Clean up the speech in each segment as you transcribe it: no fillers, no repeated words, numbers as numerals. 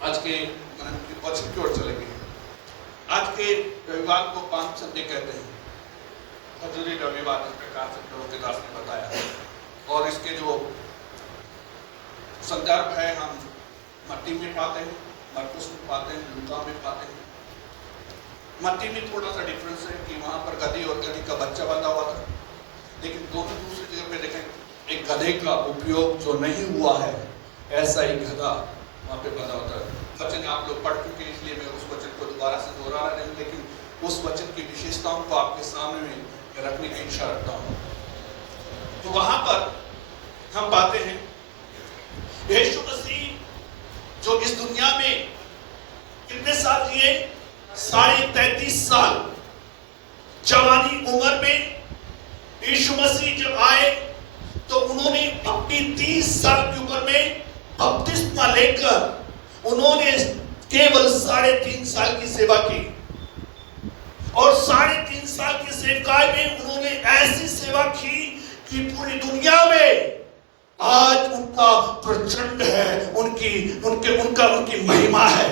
आज के वचन की ओर चलेंगे। आज के रविवार को पाम संडे कहते हैं। हजूरी रविवार इस प्रकार से प्रभु के दास ने बताया, और इसके जो संदर्भ है हम मत्ती में पाते हैं, मरकुस में पाते हैं, लूका में पाते हैं। मत्ती में थोड़ा सा डिफरेंस है कि वहां पर गधी और गधी का बच्चा बंधा हुआ था, लेकिन दोनों दूसरी जगह पे देखें एक गधे का उपयोग जो नहीं हुआ है, ऐसा ही गधा वहां पे बंधा होता है। वचन आप लोग पढ़ चुके हैं, इसलिए मैं उस वचन को दोबारा से दोहरा रहा नहीं, लेकिन उस वचन की विशेषताओं को आपके सामने में रखने की इच्छा रखता हूं। तो वहां पर हम पाते हैं यीशु मसीह जो इस दुनिया में कितने साल जिए? 33.5 साल। जवानी उम्र में यीशु मसीह जब आए तो उन्होंने अपनी 30 साल की उम्र में बपतिस्मा लेकर उन्होंने केवल 3.5 साल की सेवा की, और 3.5 साल की सेवकाई में उन्होंने ऐसी सेवा की कि पूरी दुनिया में आज उनका प्रचंड है, उनकी महिमा है।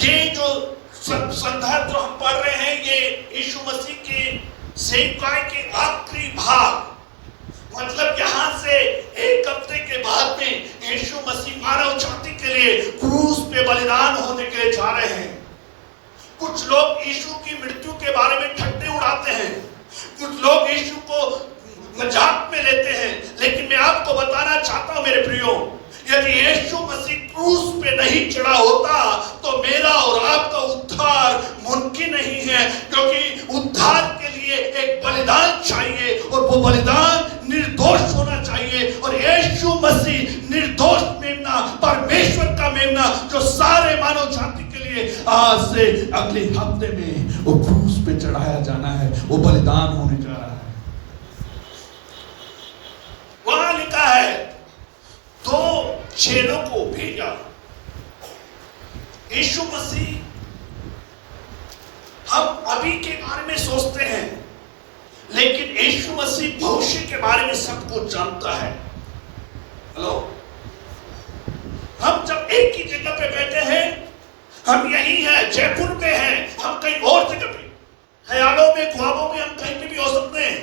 ये जो संदर्भ जो हम पढ़ रहे हैं, ये यीशु मसीह के सेवकाई के आखिरी भाग, मतलब यहां से 1 हफ्ते के बाद में यीशु मसीह मानव जाति के लिए क्रूस पे बलिदान होने के लिए जा रहे हैं। कुछ लोग यीशु की मृत्यु के बारे में ठट्टे उड़ाते हैं, कुछ लोग यीशु को मजाक में लेते हैं, लेकिन मैं आपको बताना चाहता हूं मेरे प्रियो, यदि यीशु मसीह क्रूस पे नहीं चढ़ा होता तो मेरा और आपका उद्धार मुमकिन नहीं है, क्योंकि उद्धार के लिए एक बलिदान चाहिए, और वो बलिदान निर्दोष होना चाहिए। और यीशु मसीह निर्दोष मेमना, परमेश्वर का मेमना, जो सारे मानव जाति के लिए आज से अगले हफ्ते में वो क्रूस पे चढ़ाया जाना है, वो बलिदान होने जा रहा है। वहां लिखा है 2 चेलों को भेजा। यीशु मसीह, हम अभी के बारे में सोचते हैं, लेकिन यीशु मसीह भविष्य के बारे में सब कुछ जानता है। हेलो, हम जब एक ही जगह पे बैठे हैं, हम यही हैं, जयपुर में हैं, हम कहीं और जगह पे, ख्यालों में, ख्वाबों में हम कहीं पे भी हो सकते हैं।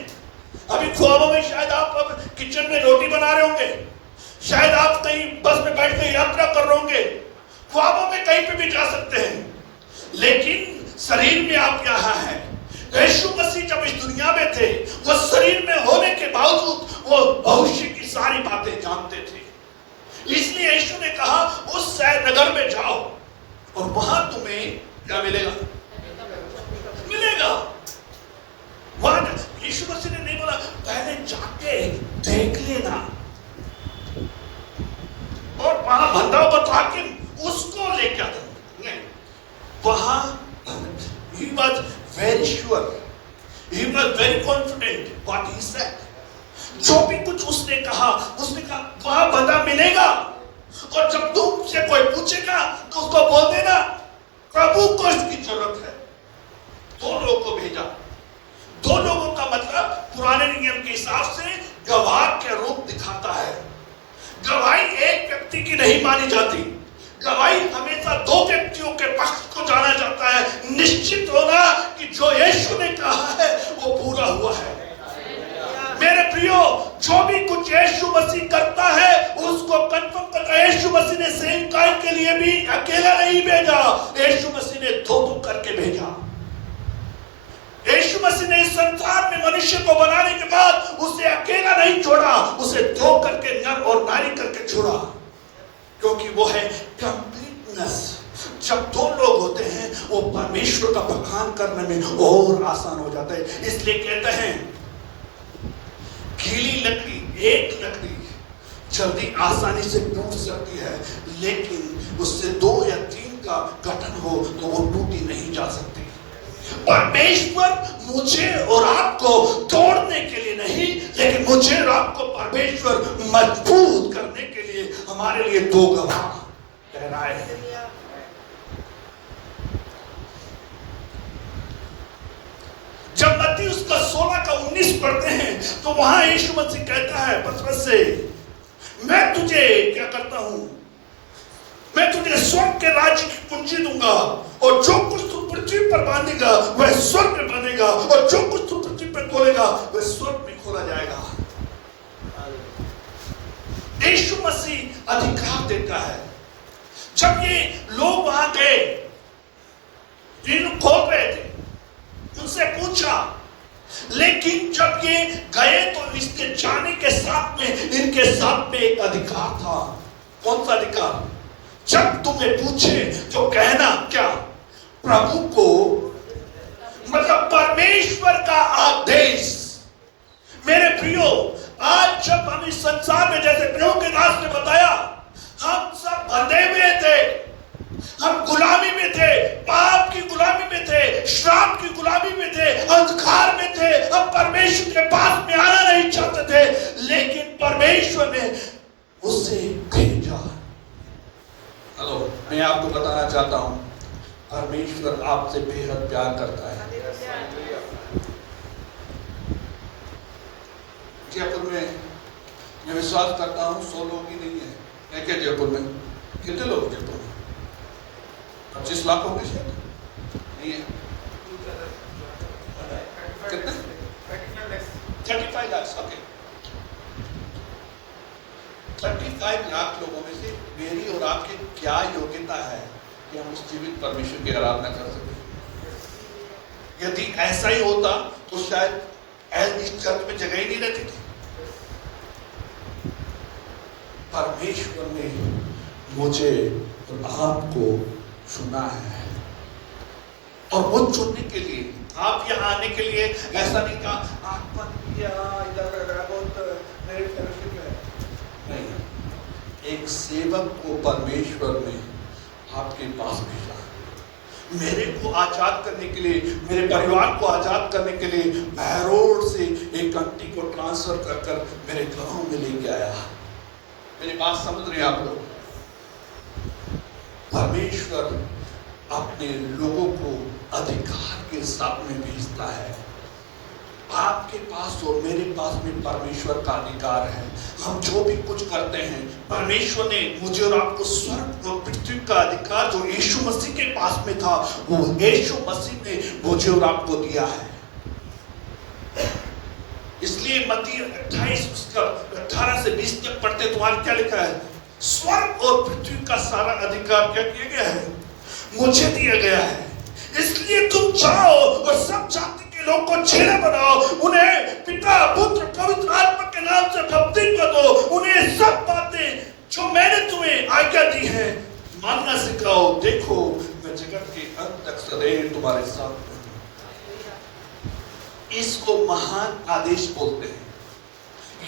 अभी ख्वाबों में शायद आप अब किचन में रोटी बना रहे होंगे, शायद आप कहीं बस में बैठ के यात्रा कर रहे होंगे, ख्वाबों में कहीं पे भी जा सकते हैं, लेकिन शरीर में आप यहाँ हैं। यीशु मसीह जब इस दुनिया में थे, वो शरीर में होने के बावजूद वो भविष्य की सारी बातें जानते थे। इसलिए यीशु ने कहा उस नगर में जाओ और वहां तुम्हें क्या मिलेगा? वहां यीशु मसीह ने नहीं बोला पहले जाके देख लेना और वहां बंदा बता के उसको लेके आता, नहीं, वहां he was very sure, he was very confident what he said. जो भी कुछ उसने कहा वहां बंदा मिलेगा, और जब तुमसे कोई पूछेगा तो उसको बोल देना प्रभु को इसकी जरूरत है। 2 लोगों को भेजा। 2 लोगों का मतलब पुराने नियम के हिसाब से गवाह के रूप दिखाता है। गवाही एक व्यक्ति की नहीं मानी जाती, गवाही हमेशा 2 व्यक्तियों के पक्ष को जाना जाता है। निश्चित होना कि जो यीशु ने कहा है वो पूरा हुआ है। मेरे प्रियो, जो भी कुछ यीशु मसीह करता है उसको कंफर्म करता है। यीशु मसीह ने सेवकाई के लिए भी अकेला नहीं भेजा, यीशु मसीह ने 2 करके भेजा। यीशु मसीह ने इस संसार में मनुष्य को बनाने के बाद उसे अकेला नहीं छोड़ा, उसे 2 करके नर और नारी करके छोड़ा, क्योंकि वो है कंप्लीटनेस। जब 2 लोग होते हैं वो परमेश्वर का बखान करने में और आसान हो जाता है। इसलिए कहते हैं गीली लकड़ी, एक लकड़ी जल्दी आसानी से टूट सकती है, लेकिन उससे 2 या 3 का गठन हो तो वो टूटी नहीं जा सकती। परमेश्वर मुझे और आपको तोड़ने के लिए नहीं, लेकिन मुझे और आपको परमेश्वर मजबूत करने के लिए हमारे लिए 2 गवाह ठहराए हैं। जब मत्ती उसका 16 का 19 पढ़ते हैं तो वहां यीशु मसीह कहता है पतरस से मैं तुझे क्या करता हूं, मैं तुझे स्वर्ग के राज्य की कुंजी दूंगा, और जो कुछ तू पृथ्वी पर बांधेगा वह स्वर्ग में बांधेगा, और जो कुछ तू पृथ्वी पर खोलेगा वह स्वर्ग में खोला जाएगा। यीशु मसीह अधिकार देता है। जब ये लोग वहां गए, जिन्हें खोल रहे थे, उनसे पूछा, लेकिन जब ये गए तो इसके जाने के साथ में इनके साथ में एक अधिकार था। कौन सा अधिकार? जब तुम्हें पूछे तो कहना क्या? प्रभु को, मतलब परमेश्वर का आदेश। मेरे प्रियो, आज जब हम इस संसार में, जैसे प्रभु के दास ने बताया, हम सब बंधे हुए थे, हम गुलामी में थे, पाप की गुलामी में थे, श्राप की गुलामी में थे, अंधकार में थे, हम परमेश्वर के पास में आना नहीं चाहते थे, लेकिन परमेश्वर ने उसे भेजा। हेलो, मैं आपको बताना चाहता हूं, परमेश्वर आपसे बेहद प्यार करता है। जयपुर में मैं विश्वास करता हूं 100 लोग ही नहीं है क्या जयपुर में? कितने लोग जयपुर में? 25 लाख होंगे शायद, नहीं है? कितने? 35 लाख। ओके, 35 लाख लोगों में से मेरी और आपकी क्या योग्यता है कि हम उस जीवित परमेश्वर की आराधना कर सकें? यदि ऐसा ही होता तो शायद इस चर्च में जगह ही नहीं रहती थी। परमेश्वर ने मुझे और आपको चुना है, और वो चुनने के लिए, आप यहाँ आने के लिए ऐसा नहीं कहा आप मेरे फेलोशिप है, नहीं। एक सेवक को परमेश्वर ने आपके पास भेजा, मेरे को आजाद करने के लिए, मेरे परिवार को आजाद करने के लिए बहरोड से एक आंटी को ट्रांसफर कर कर मेरे गांव में लेके आया। मेरी बात समझ रहे हैं आप लोग? परमेश्वर अपने लोगों को अधिकार के साथ में भेजता है। आपके पास और मेरे पास में परमेश्वर का अधिकार है। हम जो भी कुछ करते हैं, परमेश्वर ने मुझे और आपको स्वर्ग और पृथ्वी का अधिकार जो यीशु मसीह के पास में था, वो यीशु मसीह ने मुझे और आपको दिया है। इसलिए मत्ती 28 उसका 18 से 20 तक पढ़ते तो वहां क्या लिखा है? स्वर्ग और पृथ्वी का सारा अधिकार क्या किया गया है? मुझे दिया गया है। इसलिए तुम जाओ और सब जाति के लोगों को चेला बनाओ, उन्हें पिता पुत्र पवित्र आत्मा के नाम से बपतिस्म कर दो, उन्हें सब बातें जो मैंने तुम्हें आज्ञा दी है मानना सिखाओ। देखो, मैं जगत के अंत तक सदैव तुम्हारे साथ हूं। इसको महान आदेश बोलते हैं।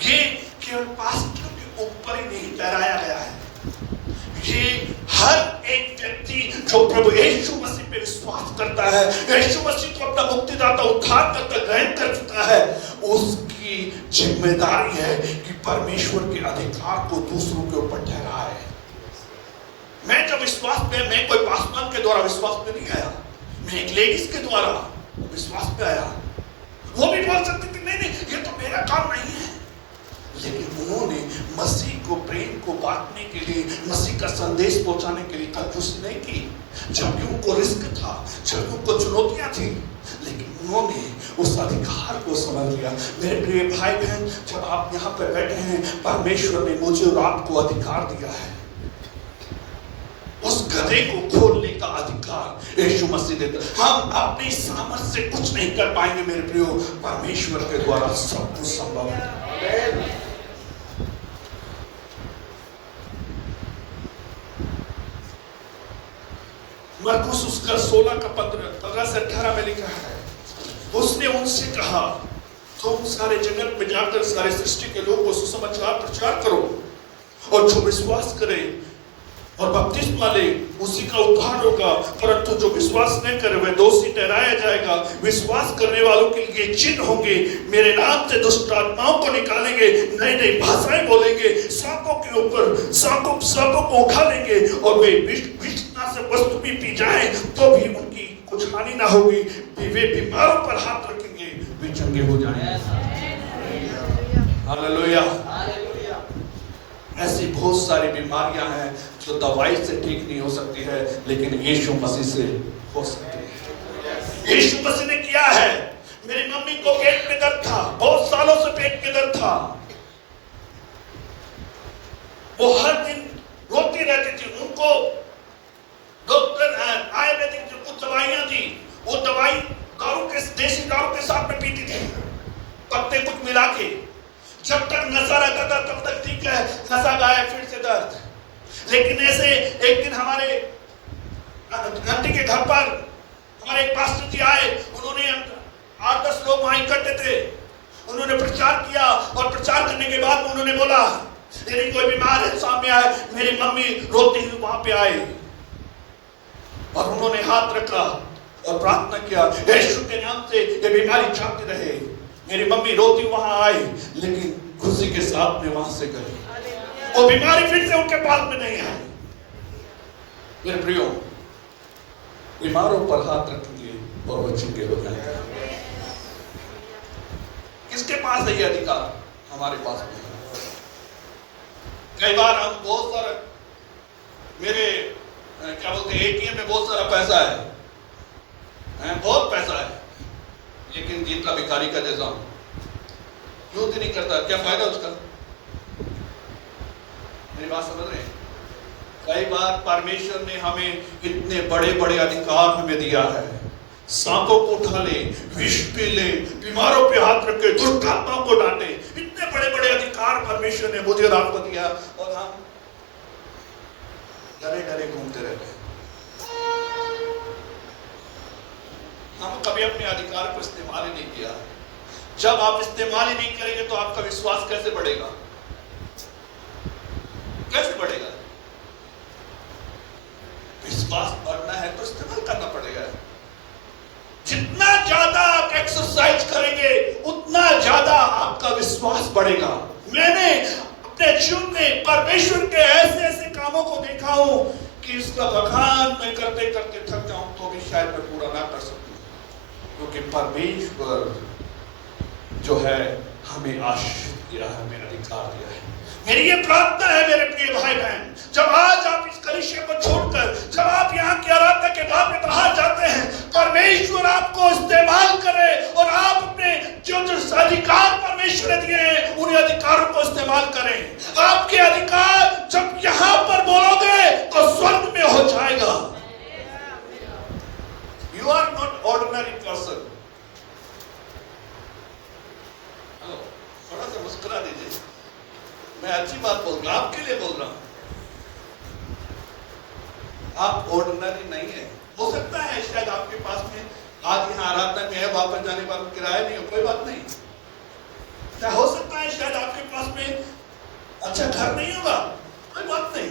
ये केवल पास्टर के ऊपर ही नहीं ठहराया गया है, ये हर एक व्यक्ति जो प्रभु यीशु मसीह पे विश्वास करता है, यीशु मसीह को अपना मुक्तिदाता उद्धारकर्ता ग्रहण कर चुका है, उसकी जिम्मेदारी है कि परमेश्वर के अधिकार को दूसरों के ऊपर ठहराए। मैं जब विश्वास में, मैं कोई पासवान के द्वारा विश्वास में नहीं आया, मैं एक लेडीज के द्वारा विश्वास में आया। वो भी बोल सकते कि नहीं ये तो मेरा काम नहीं है, लेकिन उन्होंने मसीह को, प्रेम को बांटने के लिए, मसीह का संदेश पहुंचाने के लिए कंजूसी नहीं की। जबकि उनको रिस्क था, जबकि उनको चुनौतियां थी, लेकिन उन्होंने उस अधिकार को समझ लिया। मेरे प्रिय भाई बहन, जब आप यहाँ पर बैठे हैं, परमेश्वर ने मुझे और आपको अधिकार दिया है। उस गधे को खोलने का अधिकार यीशु मसीह देता। हम अपनी सामर्थ्य से कुछ नहीं कर पाएंगे मेरे प्रियो, परमेश्वर के द्वारा सब कुछ संभव है। मरकुस उसका 16 का 15 से 18 में लिखा है, उसने उनसे कहा, तुम सारे जगत में जाकर सारे सृष्टि के लोगों को सुसमाचार प्रचार करो, और जो विश्वास करे और बपतिस्मा ले उसी का उद्धार होगा, परंतु जो विश्वास नहीं करे वह दोषी ठहराया जाएगा। विश्वास करने वालों के लिए चिन्ह होंगे, मेरे नाम से दुष्ट आत्माओं को निकालेंगे, नई नई भाषाएं बोलेंगे, सांपों के ऊपर सांपों को उठा लेंगे, और वे विषना से वस्तु भी पी जाए तो भी उनकी कुछ हानि ना होगी। वे बीमारों पर हाथ रखेंगे, वे चंगे हो जाएंगे। हालेलुया। ऐसी बहुत सारी बीमारियां हैं जो दवाई से ठीक नहीं हो सकती है, लेकिन यीशु मसीह से हो सकती है। यीशु मसीह ने किया है। मेरी मम्मी को पेट में दर्द था, बहुत सालों से पेट में दर्द था। वो हर दिन रोती रहती थी। उनको डॉक्टर आयुर्वेदिक जो कुछ दवाइयां थी, वो दवाई दारू के, देसी दारू के साथ में पीती थी, पत्ते कुछ मिला के। जब तक नशा रहता था तब तक ठीक है, नशा गायब, फिर से दर्द। लेकिन ऐसे एक दिन हमारे आंटी के घर पर हमारे एक पास्टर जी आए। उन्होंने 8-10 लोग वहां इकट्ठे थे। उन्होंने प्रचार किया और प्रचार करने के बाद उन्होंने बोला, यदि कोई बीमार है सामने आए। मेरी मम्मी रोती हुई वहां पे आई और उन्होंने हाथ रखा और प्रार्थना किया, यीशु के नाम से ये बीमारी जाती रहे। मेरी मम्मी रोती वहां आई, लेकिन खुशी के साथ में वहां से गई। वो बीमारी फिर से उनके पास में नहीं आई। मेरे प्रियो, बीमारों पर हाथ रखेंगे और वो चंगे हो जाएंगे। किसके पास है ये अधिकार? हमारे पास नहीं है। कई बार हम बहुत सारा, मेरे क्या बोलते हैं, एटीएम में बहुत सारा पैसा है, बहुत पैसा है, लेकिन जितना भिखारी का जैसा यूज नहीं करता, क्या फायदा उसका? मेरी बात समझ रहे हैं? कई बार परमेश्वर ने हमें इतने बड़े बड़े अधिकार हमें दिया है। सांपों को उठा ले, विष पी ले, बीमारों पे हाथ रख के दुष्ट आत्माओं को डांटे, इतने बड़े बड़े अधिकार परमेश्वर ने मुझे और आपको दिया, और हम डरे डरे घूमते रहते हैं। हम कभी अपने अधिकार को इस्तेमाल ही नहीं किया। जब आप इस्तेमाल ही नहीं करेंगे तो आपका विश्वास कैसे बढ़ेगा? कैसे बढ़ेगा? विश्वास बढ़ना है तो इस्तेमाल करना पड़ेगा। जितना ज्यादा आप एक्सरसाइज करेंगे उतना ज्यादा आपका विश्वास बढ़ेगा। मैंने अपने जीवन में परमेश्वर के ऐसे ऐसे कामों को देखा हूं कि इसका बखान मैं करते करते थक जाऊं तो भी शायद मैं पूरा ना कर सकूं, क्योंकि परमेश्वर जो है हमें आशीष दिया है, हमें अधिकार दिया है। मेरी ये प्रार्थना है मेरे प्रिय भाई बहन, जब आज आप इस कलीसिया को छोड़कर, जब आप यहाँ की आराधना के बाद में बाहर जाते हैं, परमेश्वर आपको इस्तेमाल करे और आप अपने जो अधिकार परमेश्वर ने दिए हैं उन अधिकारों को इस्तेमाल करें। आपके अधिकार जब यहाँ पर बोलोगे तो स्वर्ग में हो जाएगा। You are not ordinary person. थोड़ा सा मुस्कुरा दीजिए, मैं अच्छी बात बोल रहा हूं, आपके लिए बोल रहा हूं। आप ऑर्डिनरी नहीं है। हो सकता है शायद आपके पास में आज यहाँ आराधना में है, वापस जाने का किराया नहीं हो, कोई बात नहीं। क्या हो सकता है शायद आपके पास में अच्छा घर नहीं होगा, कोई बात नहीं।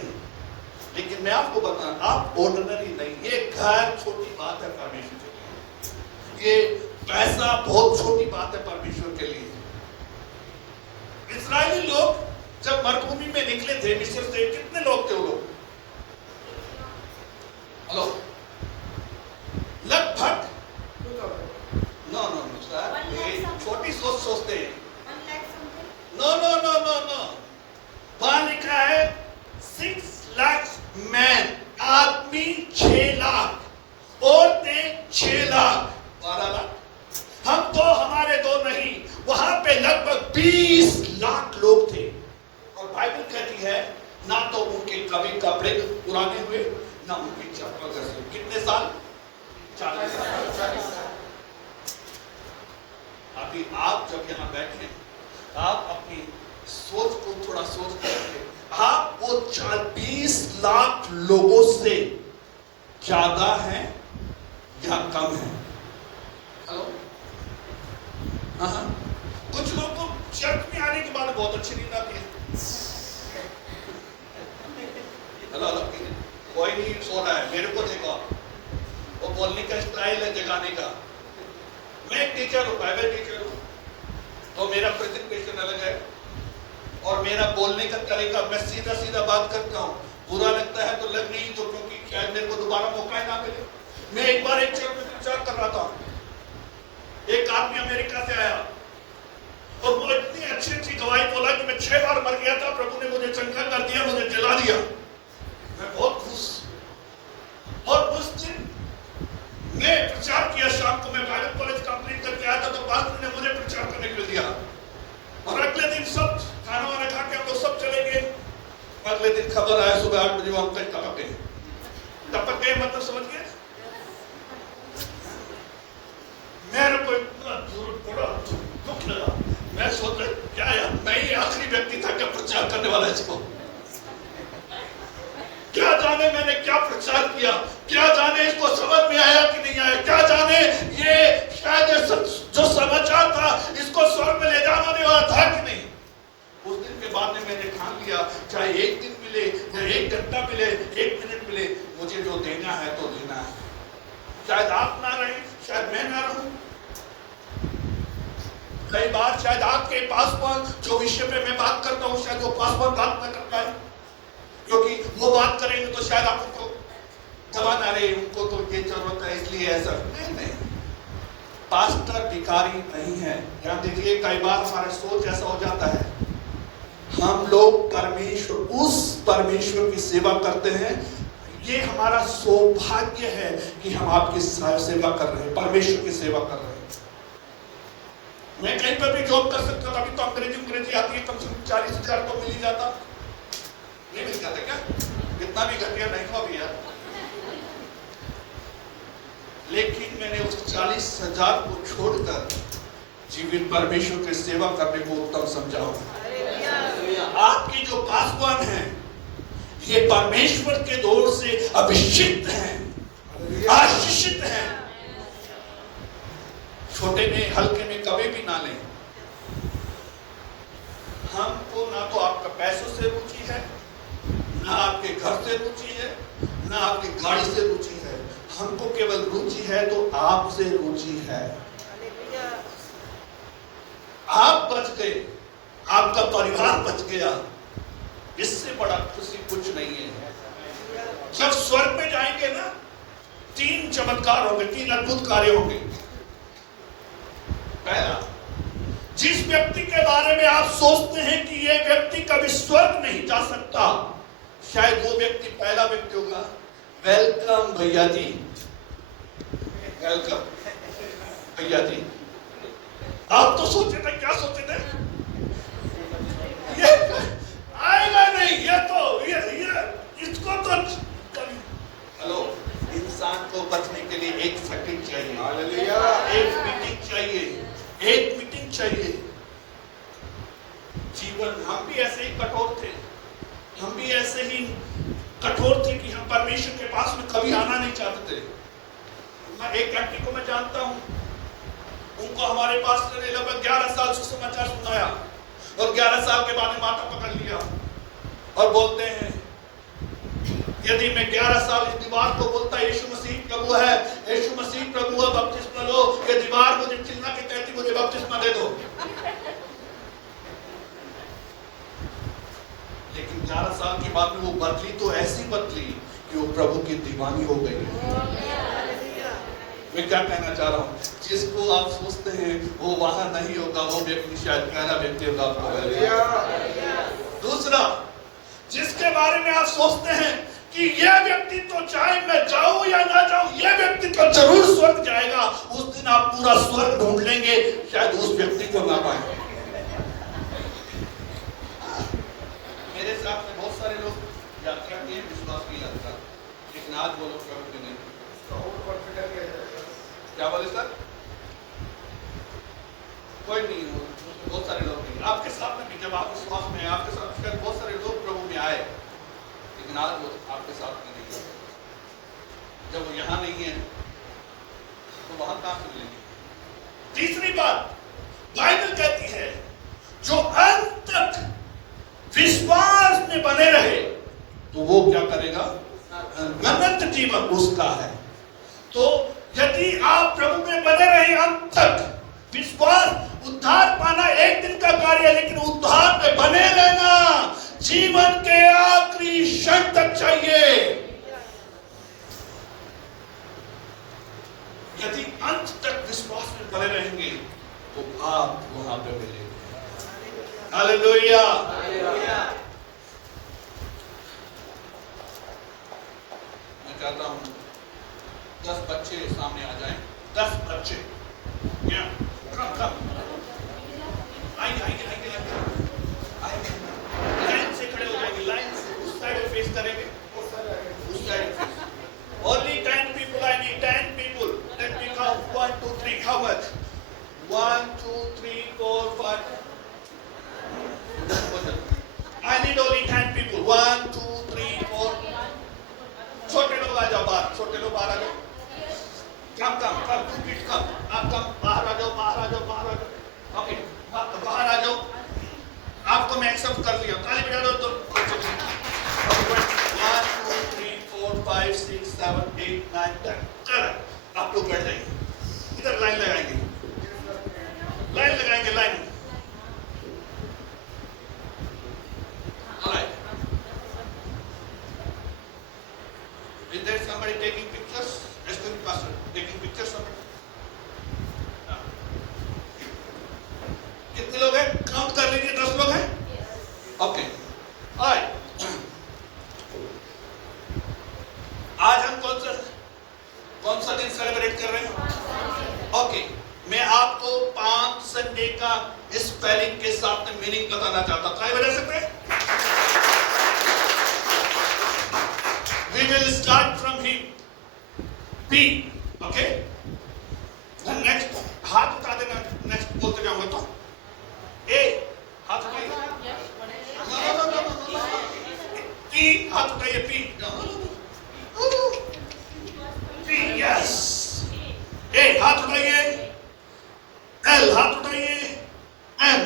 लेकिन मैं आपको बता, आप ऑर्डिनरी नहीं। ये घर छोटी बात है परमेश्वर के लिए, ये पैसा बहुत छोटी बात है परमेश्वर के लिए। इस्राएली लोग जब मरुभूमि में निकले थे मिस्र से, कितने लोग थे वो लोग? हेलो, लगभग नो सर, छोटी सोच सोचते हैं। नो, वहां लिखा है 6 लाख मैन, आदमी 6 लाख, औरतें 6 लाख, 12 लाख। हम तो हमारे दो नहीं, वहां पे लगभग 20 लाख लोग थे। और बाइबल कहती है ना तो उनके कभी कपड़े पुराने हुए, ना उनकी चप्पल घसे। कितने साल? 40 साल। अभी आप जब यहाँ बैठे, आप अपनी सोच को थोड़ा सोच करके, आप वो 20 लाख लोगों से ज्यादा हैं या कम हैं? हेलो, हाँ, कुछ लोग को चर्च में आने के बाद बहुत अच्छी नींद आती है। हेलो, कोई नहीं सो रहा है, मेरे को देखो, वो बोलने का स्टाइल है जगाने का। मैं एक टीचर हूँ, बाइबल टीचर हूँ, तो मेरा प्रेजेंटेशन अलग है और मेरा बोलने का तरीका, मैं सीधा सीधा बात करता हूँ। बुरा लगता है तो लग नहीं तो, क्योंकि शायद मेरे को दोबारा मौका ही ना मिले। मैं एक बार एक चर्च में प्रचार कर रहा था, एक आदमी अमेरिका से आया और वो इतनी अच्छी गवाही बोला कि मैं 6 बार मर गया था, प्रभु ने मुझे चंगा कर समझ को। क्या जाने मैंने क्या प्रचार किया, क्या जाने इसको समझ में आया कि नहीं आया, क्या जाने ये शायद जो समाचार था इसको स्वर्ग में ले जाने वाला था कि नहीं। उस दिन के बाद में मैंने ठान लिया, चाहे एक दिन मिले या एक घंटा मिले, एक मिनट मिले, मुझे जो देना है तो देना है। शायद आप ना रहे, शायद मैं ना रहूं, कई बार शायद आपके पासवान जो विषय पे मैं बात करता हूं शायद वो पासवान बात न कर पाए, क्योंकि वो बात करेंगे तो शायद आप उनको दबा ना रहे, उनको तो ये जरूरत है इसलिए ऐसा नहीं। पास्टर भिखारी नहीं है। ध्यान दीजिए, कई बार हमारा सोच ऐसा हो जाता है, हम लोग परमेश्वर, उस परमेश्वर की सेवा करते हैं, ये हमारा सौभाग्य है कि हम आपकी सेवा कर रहे हैं, परमेश्वर की सेवा कर रहे हैं। मैं कहीं पर भी जॉब कर सकता हूँ, अभी तो अंग्रेजी आती है, कम से कम 40,000 तो मिल ही जाता, नहीं मिल जाता क्या? कितना भी घटिया नहीं हुआ भैया, लेकिन मैंने उस 40,000 को छोड़कर जीवित परमेश्वर की सेवा करने को उत्तम समझा। आपके जो पासवान हैं ये परमेश्वर के दौर से अभिषिक्त हैं, आशीषित हैं। छोटे में हल्के में कभी भी ना लें। हमको ना तो आपका पैसों से रुचि है, ना आपके घर से रुचि है, ना आपकी गाड़ी से रुचि है, हमको केवल रुचि है तो आपसे रुचि है। आप बच गए, आपका परिवार बच गया, इससे बड़ा खुशी कुछ नहीं है। जब स्वर्ग में जाएंगे ना, 3 चमत्कार होंगे, 3 अद्भुत कार्य होंगे। पहला, जिस व्यक्ति के बारे में आप सोचते हैं कि यह व्यक्ति कभी स्वर्ग नहीं जा सकता, शायद वो व्यक्ति पहला व्यक्ति होगा, वेलकम भैया जी, वेलकम भैया जी। आप तो सोचे थे, क्या सोचे थे, ये आएगा नहीं, ये इसको तो हेलो, इंसान को बचने के लिए एक सेकंड चाहिए, एक मीटिंग चाहिए, एक मीटिंग चाहिए। जीवन, हम भी ऐसे ही कठोर थे, हम भी ऐसे ही कठोर थे कि हम परमेश्वर के पास में कभी आना नहीं चाहते थे। मैं एक आंटी को मैं जानता हूं, उनको हमारे पास लगभग 11 साल से समाचार सुनाया और 11 साल के बाद में माथा पकड़ लिया और बोलते हैं, यदि मैं 11 साल इस दीवार को बोलता यीशु मसीह प्रभु है, यीशु मसीह प्रभु है, बपतिस्मा लो, ये दीवार मुझे चिल्ला के कहती मुझे बपतिस्मा दे दो। लेकिन 11 साल के बाद में वो बदली तो ऐसी बदली कि वो प्रभु की दीवानी हो गई। मैं क्या कहना चाह रहा हूँ, जिसको आप सोचते हैं वो वहां नहीं होगा, वो व्यक्ति शायद पहला व्यक्ति होगा। दूसरा, जिसके बारे में आप सोचते हैं कि यह व्यक्ति तो चाहे मैं जाऊं या ना जाऊं, यह व्यक्ति तो जरूर स्वर्ग जाएगा, उस दिन आप पूरा स्वर्ग ढूंढ लेंगे, शायद उस व्यक्ति को ना पाए। मेरे साथ में बहुत सारे लोग यात्रा किए, विश्वास की यात्रा, लेकिन आज वो लोग प्रभु के नहीं। क्या बोले सर? कोई नहीं हो, बहुत सारे लोग नहीं। आपके साथ में भी जब आप विश्वास में, आपके साथ शायद बहुत सारे लोग प्रभु में आए, लेकिन आज वो आपके साथ में नहीं है। जब वो यहाँ नहीं है तो वहां कहां से मिलेंगे? तीसरी बात, बाइबल कहती है जो अंत तक विश्वास में बने रहे तो वो क्या करेगा? अनंत जीवन उसका है। तो यदि आप प्रभु में बने रहे अंत तक, विश्वास, उद्धार पाना एक दिन का कार्य है, लेकिन उद्धार में बने रहना जीवन के आखिरी क्षण तक चाहिए। यदि अंत तक विश्वास में बने रहेंगे तो आप वहां पे मिलेंगे। हालेलुया। मैं चाहता हूं 10 बच्चे सामने आ जाएं, 10 बच्चे, क्या? लाइन से खड़े हो जाएंगे, लाइन से उस साइड फेस करेंगे, उस side face. Only 10 people I need, 10 people. Let me count, 1, 2, 3. How much? 1, 2, 3, 4, 5. I need only का स्पेलिंग के साथ में मीनिंग बताना चाहता था। बता सकते हैं? We will start from him. P. Okay? Then next, हाथ उठा देना, next बोलते जाऊंगा तो A, हाथ उठाइए। P, हाथ उठाइए। P, P, yes. A, हाथ उठाइए। L, हाथ उठाइए। M,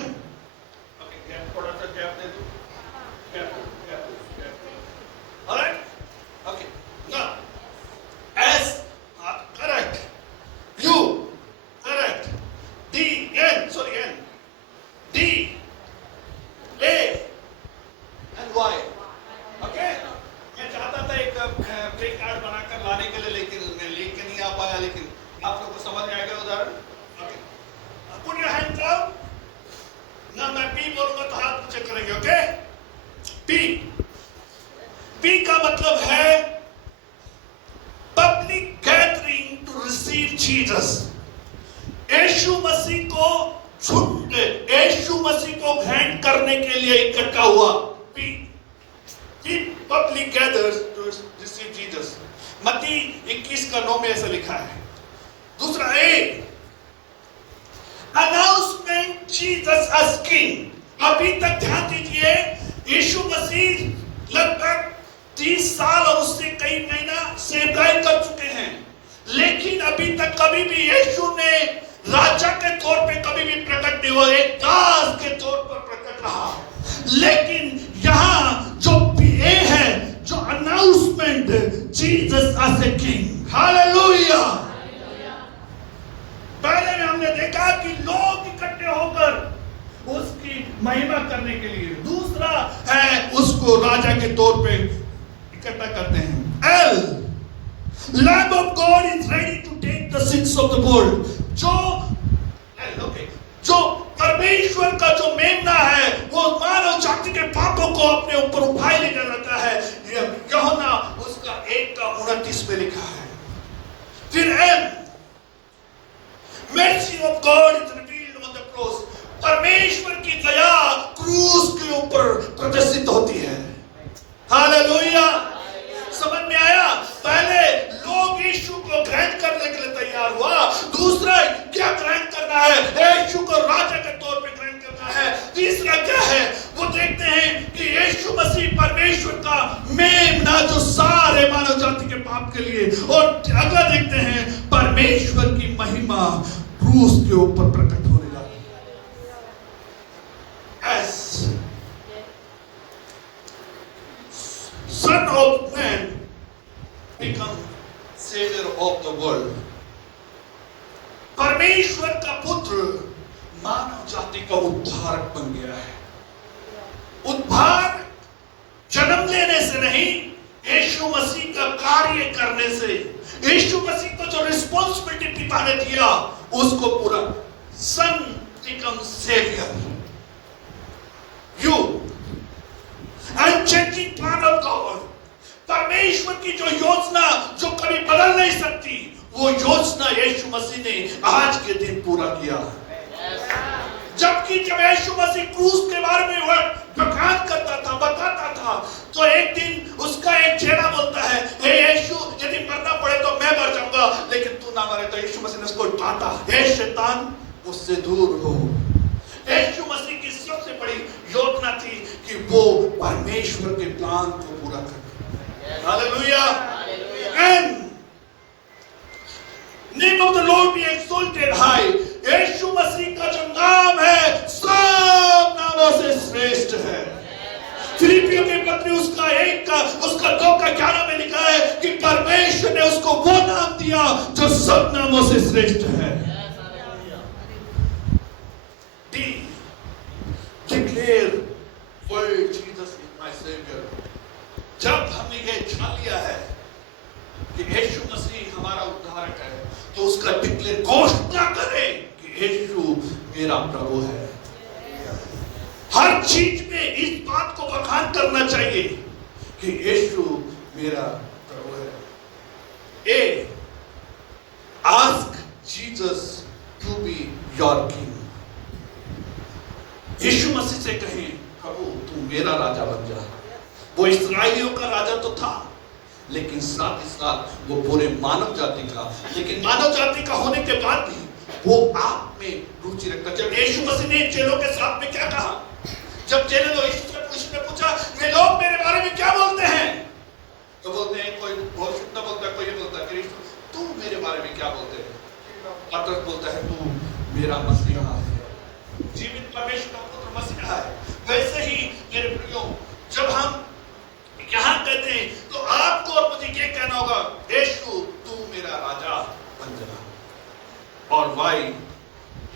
okay, gap, थोड़ा सा gap दे दो। Gap. All right? Okay. Now, S, correct. U, correct. D, N, D, A, and Y. Okay? मैं चाहता था एक प्ले कार्ड बनाकर लाने के लिए, लेकिन मैं लेके नहीं आ पाया, लेकिन आप लोगों को समझ में आएगा उदाहरण? Okay. Put your hands up. ना मैं P बोलूंगा तो हाथ नीचे करेंगे, okay? P का मतलब है public gathering to receive Jesus. Yeshu Masih को ग्रहण करने के लिए इकट्ठा हुआ। Public gathers to receive Jesus. Matti 21:9 में ऐसा लिखा है। दूसरा A, announcement Jesus as king. अभी तक ध्यान दीजिए, यीशु मसीह लगभग 30 साल और उससे कई महीना सेवकाई कर चुके हैं, लेकिन अभी तक कभी भी यीशु ने राजा के तौर पे कभी भी प्रकट नहीं हुआ, एक दास के तौर पर प्रकट रहा। लेकिन यहाँ जो ए है, जो announcement Jesus as a king, hallelujah. पहले में हमने देखा कि लोग इकट्ठे होकर उसकी महिमा करने के लिए, दूसरा है उसको राजा के तौर पे इकट्ठा करते हैं। L, Lamb of God is ready to take the sins of the world। जो परमेश्वर का जो मेमना है, वो मानव जाति के पापों को अपने ऊपर उठाए ले जाता है। यूहन्ना उसका 1:29 में लिखा है। फिर M, mercy of God is revealed on the cross। परमेश्वर की दया क्रूस के ऊपर प्रदर्शित होती है। हालेलुया। समझ में आया? पहले लोग यीशु को ग्रहण करने के लिए तैयार हुआ, दूसरा क्या ग्रहण करना है? यीशु को राजा के तौर पे ग्रहण करना है। तीसरा क्या है? वो देखते हैं कि यीशु मसीह परमेश्वर का मेमना जो सारे मानव जाति के पाप के लिए, और अगला देखते हैं परमेश्वर की महिमा क्रूस के ऊपर प्रकट होने जाती है। S, Son of Man become Savior of the world। परमेश्वर का पुत्र मानव जाति का उद्धारक बन गया है। उद्धार जन्म लेने से नहीं, यीशु मसीह का कार्य करने से। यीशु मसीह को जो रिस्पॉन्सिबिलिटी पिता ने दिया, उसको पूरा। Son become Savior। You unchanging plan of God। परमेश्वर की जो योजना जो कभी बदल नहीं सकती, वो योजना यीशु मसीह ने आज के दिन पूरा किया। जबकि जब यीशु मसीह क्रूस के बारे में बखान करता था, बताता था, तो एक दिन उसका एक चेला बोलता है, हे यीशु, यदि मरना पड़े तो मैं मर जाऊंगा, लेकिन तू ना मरे। तो यीशु मसीह ने उसको डांटा, हे शैतान, उससे दूर हो। यीशु मसीह की सबसे बड़ी योजना थी कि वो परमेश्वर के प्लान को पूरा करे। Hallelujah. And name of the Lord be exalted high। यीशु मसीह का जो नाम है, सब नामों से श्रेष्ठ है। फिलिपियों की पत्री उसका 2 का 11 में लिखा है कि परमेश्वर ने उसको वो नाम दिया जो सब नामों से श्रेष्ठ है। D, declare world Jesus is my Savior। जब हमने ये जान लिया है कि यीशु मसीह हमारा उद्धारक है, तो उसका डिक्लेयर, घोषणा करें कि यीशु मेरा प्रभु है। हर चीज में इस बात को बखान करना चाहिए कि यीशु मेरा प्रभु है। A, ask Jesus to be your king। यीशु मसीह से कहें, प्रभु तू मेरा राजा बन जा। वो इस्राएलियों का राजा तो था, लेकिन साथ ही साथ वो पूरे मानव जाति का, लेकिन मानव जाति का होने के बाद भी वो आप में रुचि रखता। जब यीशु मसीह ने चेलों के साथ में क्या कहा, जब चेले लोग यीशु से पूछा वे लोग मेरे बारे में क्या बोलते हैं, तो बोलते हैं कोई भविष्यवक्ता बोलता है, कोई ये बोलता है यीशु तू मेरे बारे में क्या बोलते हैं। पतरस बोलता है तू मेरा मसीहा है, जीवित परमेश्वर का पुत्र मसीहा है। वैसे ही मेरे प्रियो, जब हम यहाँ कहते हैं तो आपको और मुझे क्या कहना होगा, यीशु तू मेरा राजा बन जा। और why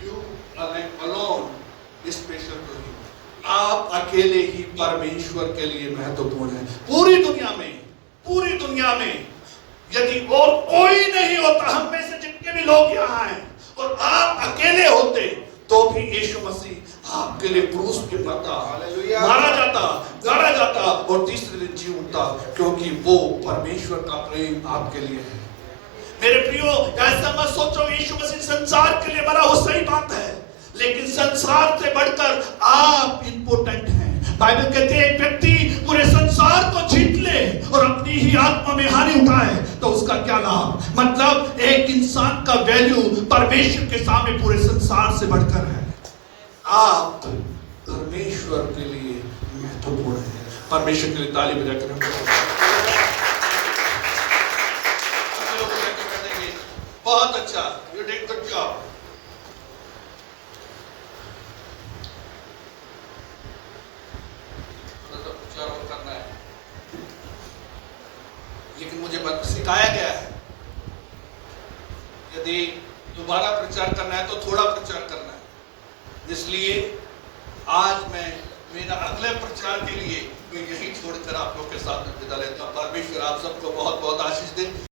you alone special to you, आप अकेले ही परमेश्वर के लिए महत्वपूर्ण है। पूरी दुनिया में यदि और कोई नहीं होता, हम में से जितने भी लोग यहाँ हैं, और आप अकेले होते तो भी यीशु मसीह आपके लिए क्रूस पे मरता, मारा जाता, गाड़ा जाता और तीसरे दिन जी उठता, क्योंकि वो परमेश्वर का प्रेम आपके लिए है। मेरे प्रियो, ऐसा मत सोचो यीशु मसीह संसार के लिए मरा, वो सही बात है, लेकिन संसार से बढ़कर आप इंपोर्टेंट हैं। बाइबल कहते हैं एक व्यक्ति पूरे संसार को जीत ले और अपनी ही आत्मा में हानि उठाए तो उसका क्या लाभ। मतलब एक इंसान का वैल्यू परमेश्वर के सामने पूरे संसार से बढ़कर है। आप परमेश्वर के लिए महत्वपूर्ण है। परमेश्वर के लिए ताली बजाकर बहुत अच्छा, यू डिड गुड जॉब। करना है, लेकिन मुझे सिखाया गया है यदि दोबारा प्रचार करना है तो थोड़ा प्रचार करना है। इसलिए आज मैं मेरा अगले प्रचार के लिए मैं यही छोड़कर आप लोग के साथ विदा लेता हूं। परमेश्वर आप सबको बहुत बहुत आशीष दे।